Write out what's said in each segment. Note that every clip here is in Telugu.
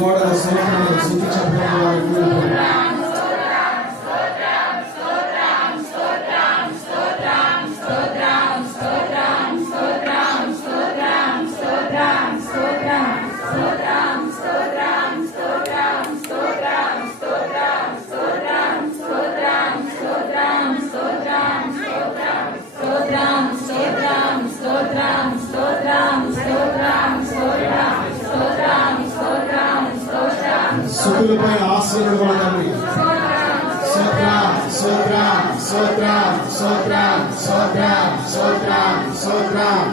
గోడల సోదరులు శుద్ధి చెప్పడం వారి సుతులపై ఆశీర్వాదం మన తండ్రి. స్తోత్రం స్తోత్రం స్తోత్రం స్తోత్రం స్తోత్రం స్తోత్రం స్తోత్రం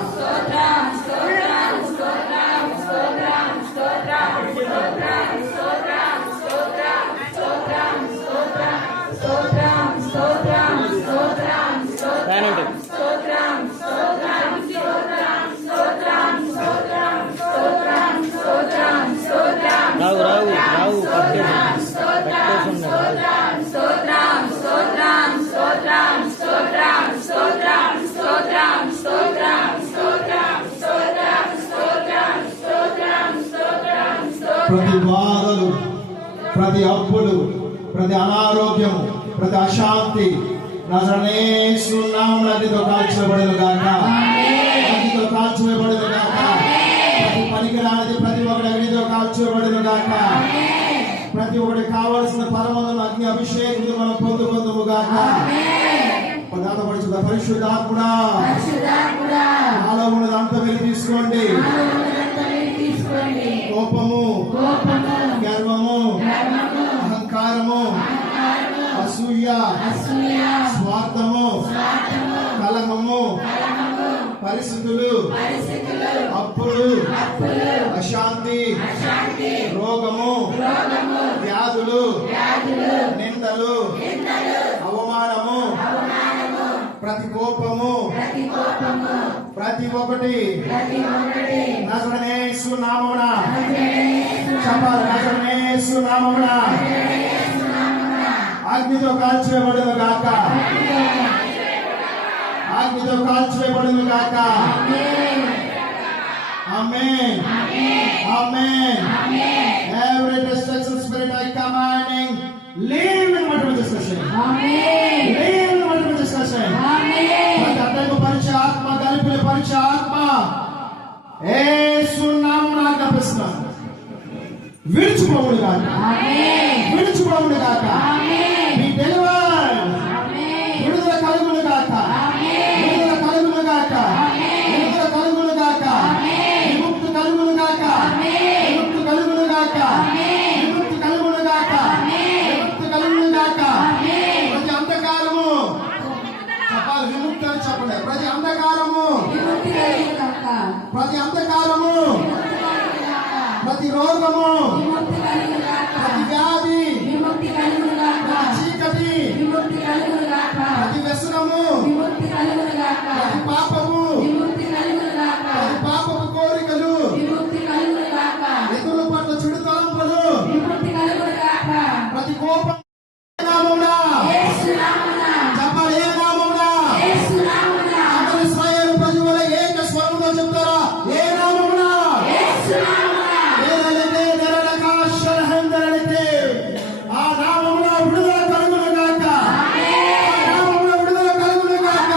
ప్రతి బాధలు, ప్రతి అప్పులు, ప్రతి అనారోగ్యము, ప్రతి అశాంతి నజరేసు నామమున అగ్నితో కాల్చివేయబడును గాక. అగ్నితో కాల్చివేయబడును గాక. ప్రతి పనికిరానిది ప్రతి ఒక్కటి అగ్నితో కాల్చివేయబడును గాక. ప్రతి ఒక్కటి కావలసిన పరమను అగ్ని అభిషేకం మనం పొందుకుందుము గాక. పదార్థపరిచిన పరిశుద్ధాత్ముడా నాలో ఉన్నది అంతా వెళ్లి తీసుకోండి. కోపము, గర్వము, అహంకారము, అసూయ, స్వార్థము, కలహము, పరిస్థితులు, అప్పులు, అశాంతి, రోగము, వ్యాధులు, నిందలు, అవమానము, ప్రతి కోపము, ప్రతి ఒక్కటి నజరేసు నామమున చెప్పాలి. నజరేసు నామమున అగ్నితో కాల్చివేయబడును గాక. అగ్నితో కాల్చివేయబడును గాక. ఆమేన్ ఆమేన్. Every destruction spirit I commanding leave in whatever discussion. Amen. Leave in whatever discussion. Amen. ప్రతి పరిచయ ఆత్మ, గలిపిన పరిచయ ఆత్మ యేసు నామమున ఆజ్ఞాపిస్తున్నాను, విడిచిపోవును గాక. ఆమేన్. విడిచిపోవును గాక. ఆమేన్. Be delivered. ఆమేన్. విడుదల కలుగును గాక. ఆమేన్. విడుదల కలుగును గాక. ఆమేన్. విడుదల కలుగును గాక. ఆమేన్. విముక్తి కలుగును గాక. ఆమేన్. విముక్తి కలుగును గాక. ఆమేన్. విముక్తి కలుగును గాక. ఆమేన్. విముక్తి కలుగును గాక. ఆమేన్. ప్రతి అంధకారము చెప్పాలి. విముక్తి అని చెప్పండి. ప్రతి అంధకారము విముక్తి కలుగును గాక. ప్రతి అంధకారము విముక్తి కలుగును గాక. ప్రతి రోగము విముక్తి కలుగును గాక. ప్రతి వ్యాధి విముక్తి కలుగును గాక. ప్రతి చీకటి విముక్తి కలుగును గాక. ప్రతి వ్యసనము విముక్తి కలుగును గాక. ప్రతి పాపము విముక్తి కలుగును గాక. ప్రతి పాపపు కోరికలు విముక్తి కలుగును గాక. ఇతరుల పట్ల చెడు తలంపులు విముక్తి కలుగును గాక. ప్రతి కోపం నామమున యేసు నామమున చెప్పాలి. ఏ నామమున? యేసు నామమున. అందరూ ఇశ్రాయేలు ప్రజల ఏక స్వరంలో చెప్తారా? ఏ నామమున? యేసు నామమున. ఆ నామమున విడుదల కలుగును గాక. ఆ నామమున విడుదల కలుగును గాక.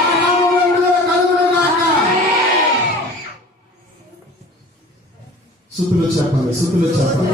ఆ నామమున విడుదల కలుగును గాక. సుతులు చెప్పాలి. సుతులు చెప్పాలి.